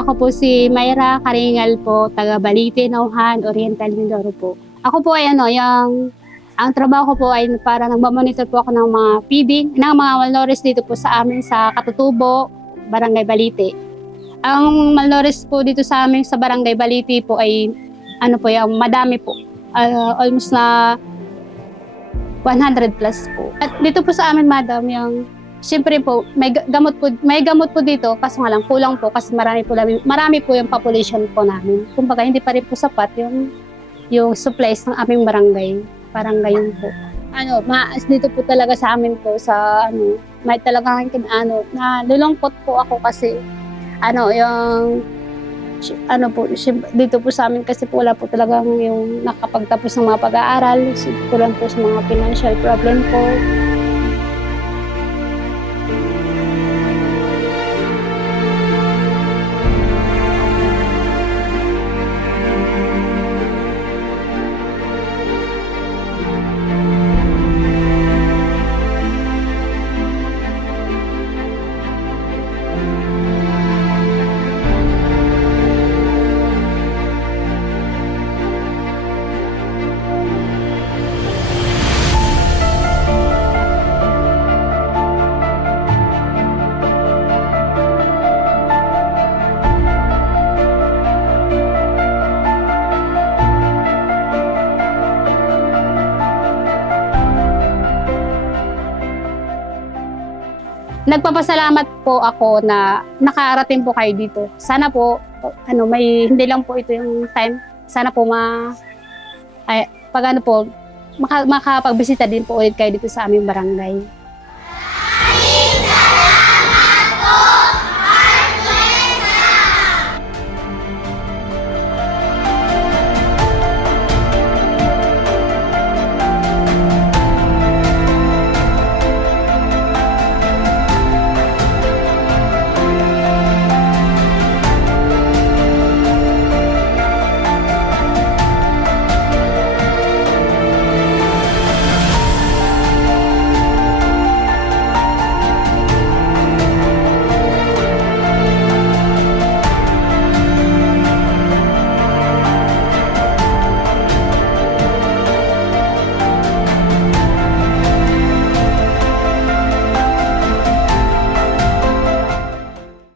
ako po si Mayra Karingal po, taga Balite, Nauhan, Oriental Mindoro po. Ako po ay ang trabaho ko po ay para nagmamonitor po ako ng mga feeding, ng mga malnourished dito po sa amin sa Katutubo, Barangay Balite. Ang malnourished po dito sa amin sa Barangay Balite po ay yung madami po. Almost na 100 plus po. At dito po sa amin, madam, siyempre po, may gamot po dito, kaso nga lang kulang po kasi marami po yung population po namin. Kumbaga hindi pa rin po sapat yung supplies ng aming barangay. Parang gayon po. Dito po talaga sa amin po may talagang nalulungkot po ako kasi dito po sa amin kasi po wala po talagang yung nakapagtapos ng mga pag-aaral, kulang po sa mga financial problem po. Nagpapasalamat po ako na nakarating po kayo dito. Sana po, hindi lang po ito yung time. Sana po makapagbisita din po ulit kayo dito sa aming barangay.